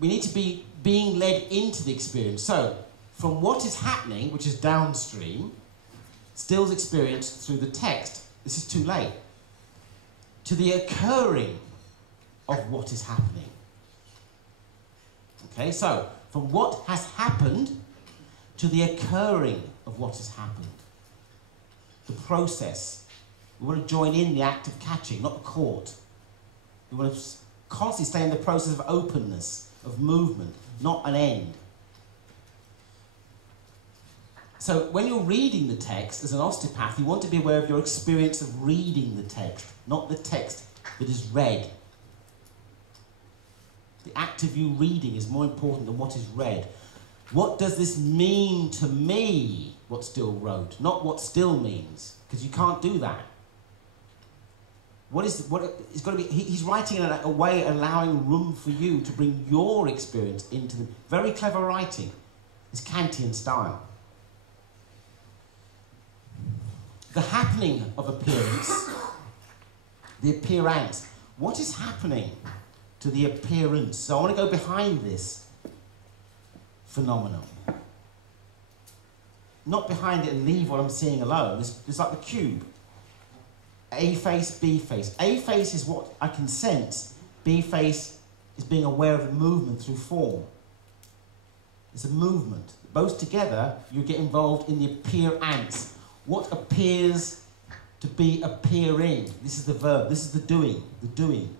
we need to be being led into the experience. So, from what is happening, which is downstream, Still's experience through the text, this is too late, to the occurring of what is happening. Okay, so, from what has happened to the occurring of what has happened. The process. We want to join in the act of catching, not the caught. We want to constantly stay in the process of openness, of movement, not an end. So when you're reading the text as an osteopath, you want to be aware of your experience of reading the text, not the text that is read. The act of you reading is more important than what is read. What does this mean to me, what Still wrote, not what Still means, because you can't do that. It's got to be, he's writing in a way allowing room for you to bring your experience into the very clever writing. It's Kantian style. The happening of appearance, the appearance. What is happening to the appearance? So I want to go behind this phenomenon. Not behind it and leave what I'm seeing alone. It's like the cube. A face, B face. A face is what I can sense. B face is being aware of the movement through form. It's a movement. Both together, you get involved in the appearance. What appears to be appearing. This is the verb. This is the doing.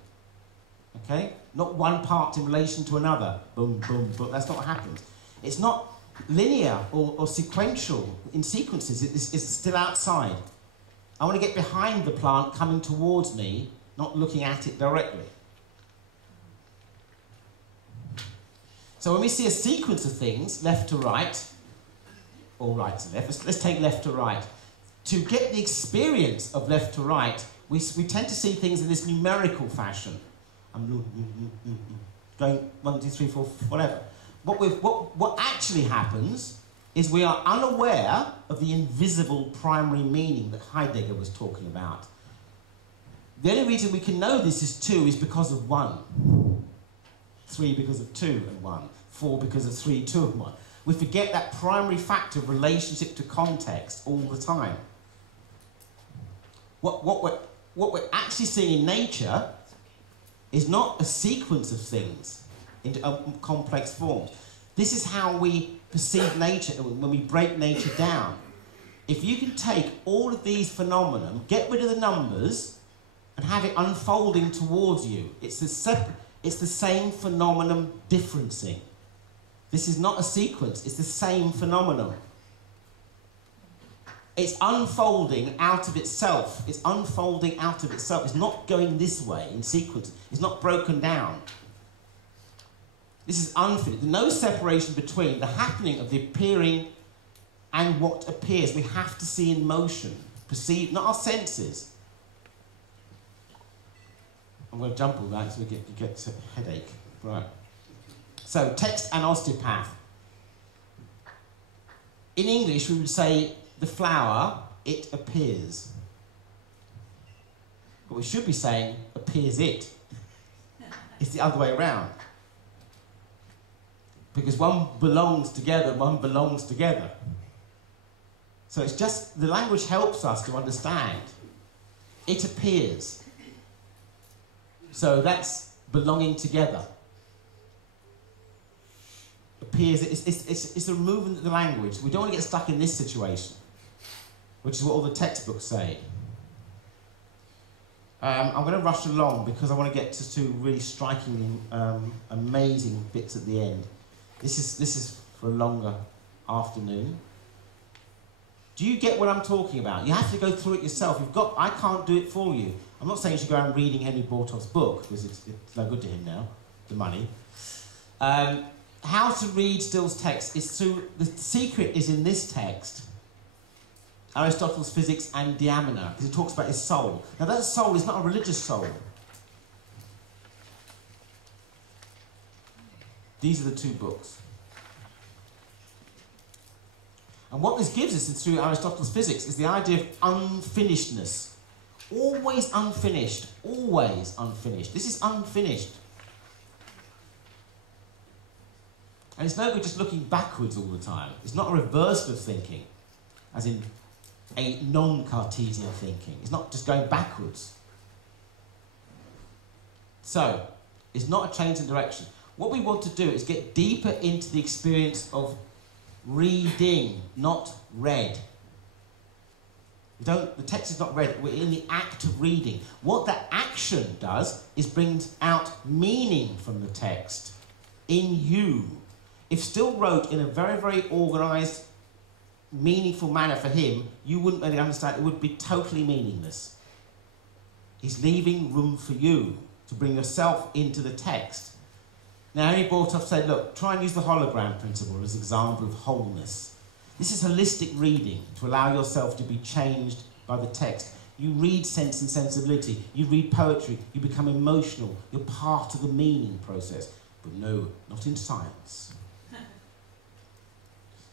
Okay? Not one part in relation to another. Boom, boom, boom. That's not what happens. It's not linear or sequential in sequences. It's still outside. I want to get behind the plant coming towards me, not looking at it directly. So when we see a sequence of things, left to right, or right to left, let's take left to right. To get the experience of left to right, we tend to see things in this numerical fashion. I'm going 1, 2, 3, 4, whatever. What actually happens is we are unaware of the invisible primary meaning that Heidegger was talking about. The only reason we can know this is 2 is because of 1. 3 because of 2 and 1. 4 because of 3, 2 and 1. We forget that primary factor of relationship to context all the time. What we're actually seeing in nature is not a sequence of things into complex forms. This is how we perceive nature when we break nature down. If you can take all of these phenomena, get rid of the numbers, and have it unfolding towards you, it's the same phenomenon differencing. This is not a sequence, it's the same phenomenon. It's unfolding out of itself. It's unfolding out of itself. It's not going this way in sequence. It's not broken down. This is unfinished. No separation between the happening of the appearing and what appears. We have to see in motion, perceive, not our senses. I'm going to jump all that so you get a headache. Right. So, text and osteopath. In English, we would say the flower, it appears. But we should be saying, appears it. It's the other way around. Because one belongs together, one belongs together. So it's just, the language helps us to understand. It appears. So that's belonging together. Appears, it's a movement of the language. We don't want to get stuck in this situation, which is what all the textbooks say. I'm going to rush along because I want to get to two really strikingly amazing bits at the end. This is for a longer afternoon. Do you get what I'm talking about? You have to go through it yourself. I can't do it for you. I'm not saying you should go around reading Henry Bortoff's book, because it's no good to him now, the money. How to read Still's text is through, the secret is in this text, Aristotle's Physics and Diamina, because he talks about his soul. Now that soul is not a religious soul. These are the two books. And what this gives us is through Aristotle's Physics is the idea of unfinishedness. Always unfinished. Always unfinished. This is unfinished. And it's no good just looking backwards all the time. It's not a reversal of thinking, as in a non-Cartesian thinking. It's not just going backwards. So, it's not a change in direction. What we want to do is get deeper into the experience of reading, not read. The text is not read, we're in the act of reading. What that action does is brings out meaning from the text in you. If Still wrote in a very, very organised, meaningful manner for him, you wouldn't really understand. It would be totally meaningless. He's leaving room for you to bring yourself into the text. Now, he brought up, said, look, try and use the hologram principle as an example of wholeness. This is holistic reading, to allow yourself to be changed by the text. You read Sense and Sensibility, you read poetry, you become emotional, you're part of the meaning process. But no, not in science.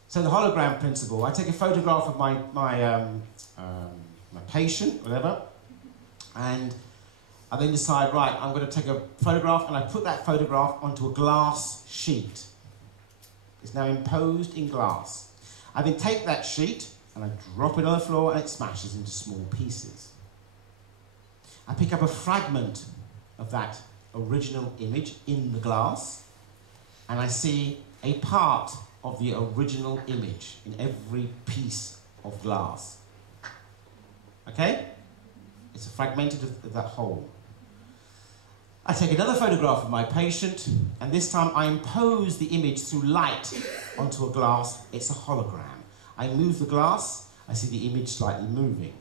So the hologram principle, I take a photograph of my patient, whatever, and I then decide, right, I'm going to take a photograph, and I put that photograph onto a glass sheet. It's now imposed in glass. I then take that sheet, and I drop it on the floor, and it smashes into small pieces. I pick up a fragment of that original image in the glass, and I see a part of the original image in every piece of glass. Okay? It's a fragmented of that whole. I take another photograph of my patient, and this time I impose the image through light onto a glass. It's a hologram. I move the glass, I see the image slightly moving.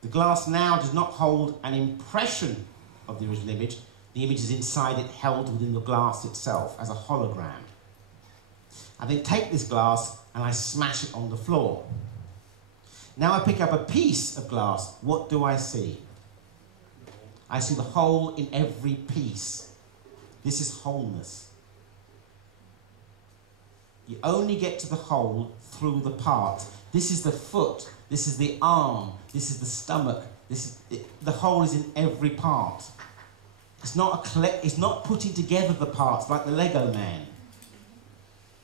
The glass now does not hold an impression of the original image. The image is inside it, held within the glass itself as a hologram. I then take this glass and I smash it on the floor. Now I pick up a piece of glass. What do I see? I see the whole in every piece. This is wholeness. You only get to the whole through the part. This is the foot. This is the arm. This is the stomach. The whole is in every part. It's not putting together the parts like the Lego man.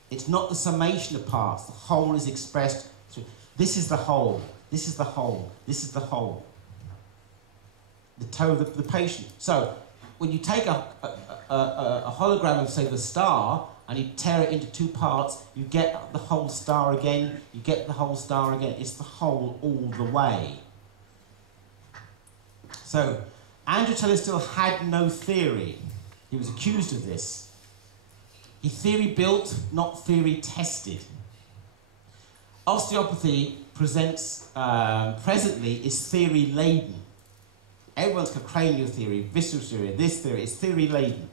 It's not the summation of parts. The whole is expressed through. This is the whole. This is the whole. This is the whole. The toe of the patient. So, when you take a hologram of, say, the star, and you tear it into two parts, you get the whole star again, you get the whole star again. It's the whole all the way. So, Andrew Taylor still had no theory. He was accused of this. He theory built, not theory tested. Osteopathy presently is theory laden. Everyone's got cranial theory, visceral theory, this theory, it's theory laden.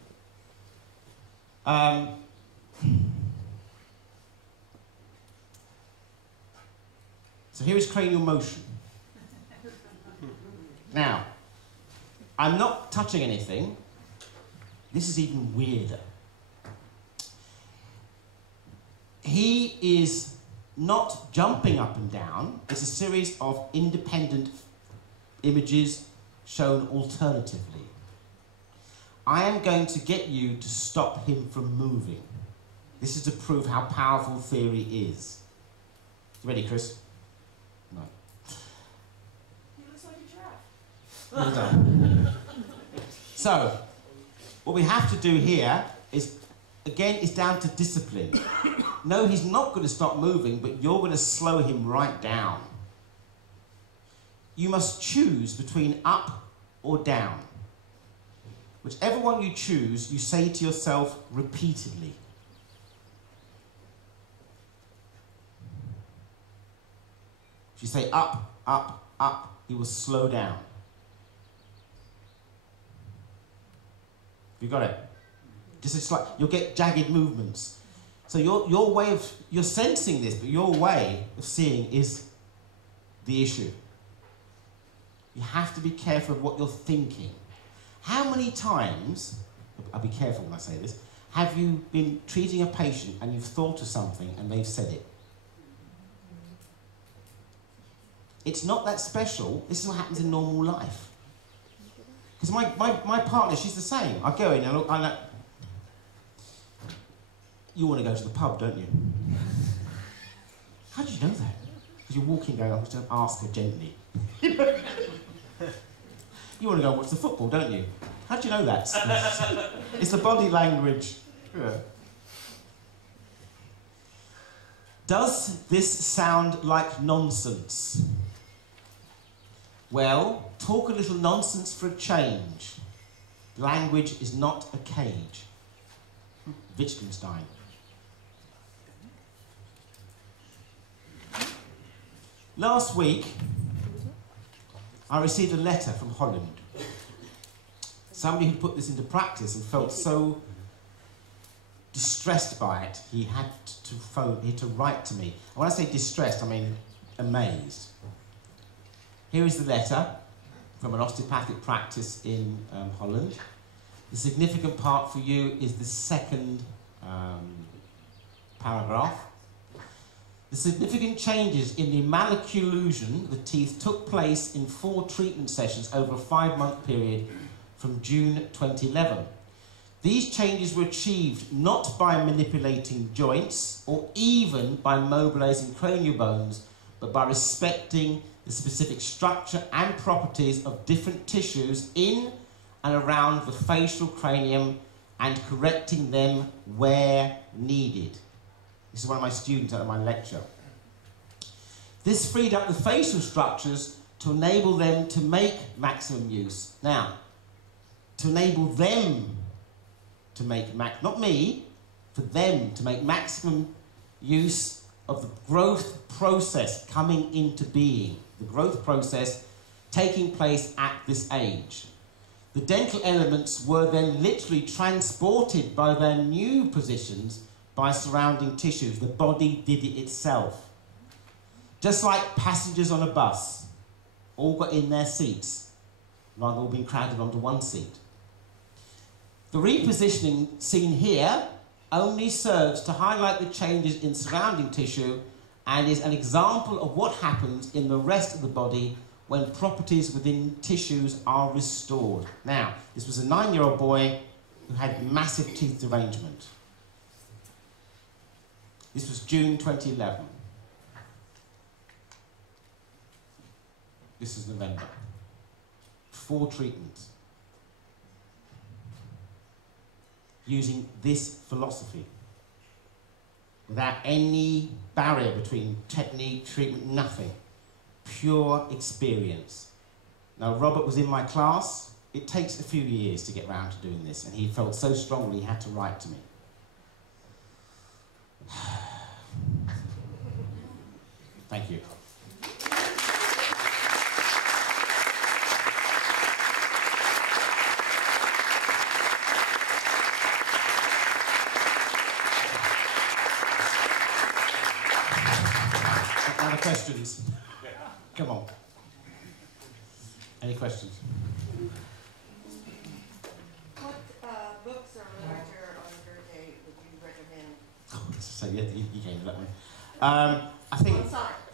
So here is cranial motion. Now, I'm not touching anything. This is even weirder. He is not jumping up and down. It's a series of independent images shown alternatively. I am going to get you to stop him from moving. This is to prove how powerful theory is. You ready, Chris? No. He looks like a giraffe. Well done. So, what we have to do here is, again, it's down to discipline. No, he's not going to stop moving, but you're going to slow him right down. You must choose between up or down. Whichever one you choose, you say to yourself repeatedly. If you say up, up, up, he will slow down. You got it? Just like you'll get jagged movements. So your way of, you're sensing this, but your way of seeing is the issue. You have to be careful of what you're thinking. How many times, I'll be careful when I say this, have you been treating a patient and you've thought of something and they've said it? It's not that special. This is what happens in normal life. Because my partner, she's the same. I go in and look, You want to go to the pub, don't you? How did you know that? Because you're walking going, I'm just going to ask her gently. You want to go and watch the football, don't you? How do you know that? It's the body language. Yeah. Does this sound like nonsense? Well, talk a little nonsense for a change. Language is not a cage. Wittgenstein. Last week, I received a letter from Holland. Somebody had put this into practice and felt so distressed by it, he had to write to me. And when I say distressed, I mean amazed. Here is the letter from an osteopathic practice in Holland. The significant part for you is the second paragraph. The significant changes in the malocclusion of the teeth took place in 4 treatment sessions over a 5-month period from June 2011. These changes were achieved not by manipulating joints or even by mobilizing cranial bones, but by respecting the specific structure and properties of different tissues in and around the facial cranium and correcting them where needed. This is one of my students at my lecture. This freed up the facial structures to enable them to make maximum use. Now, to enable them to make, not me, for them to make maximum use of the growth process coming into being, the growth process taking place at this age. The dental elements were then literally transported by their new positions by surrounding tissues. The body did it itself. Just like passengers on a bus, all got in their seats, rather than all being crowded onto one seat. The repositioning seen here only serves to highlight the changes in surrounding tissue and is an example of what happens in the rest of the body when properties within tissues are restored. Now, this was a 9-year-old boy who had massive teeth derangement. This was June 2011. This is November. 4 treatments. Using this philosophy. Without any barrier between technique, treatment, nothing. Pure experience. Now, Robert was in my class. It takes a few years to get round to doing this, and he felt so strongly he had to write to me. Thank you. Other questions? Come on. Any questions? What books or literature on your day would you recommend? Oh, so yeah, you came to that one. I think. On science.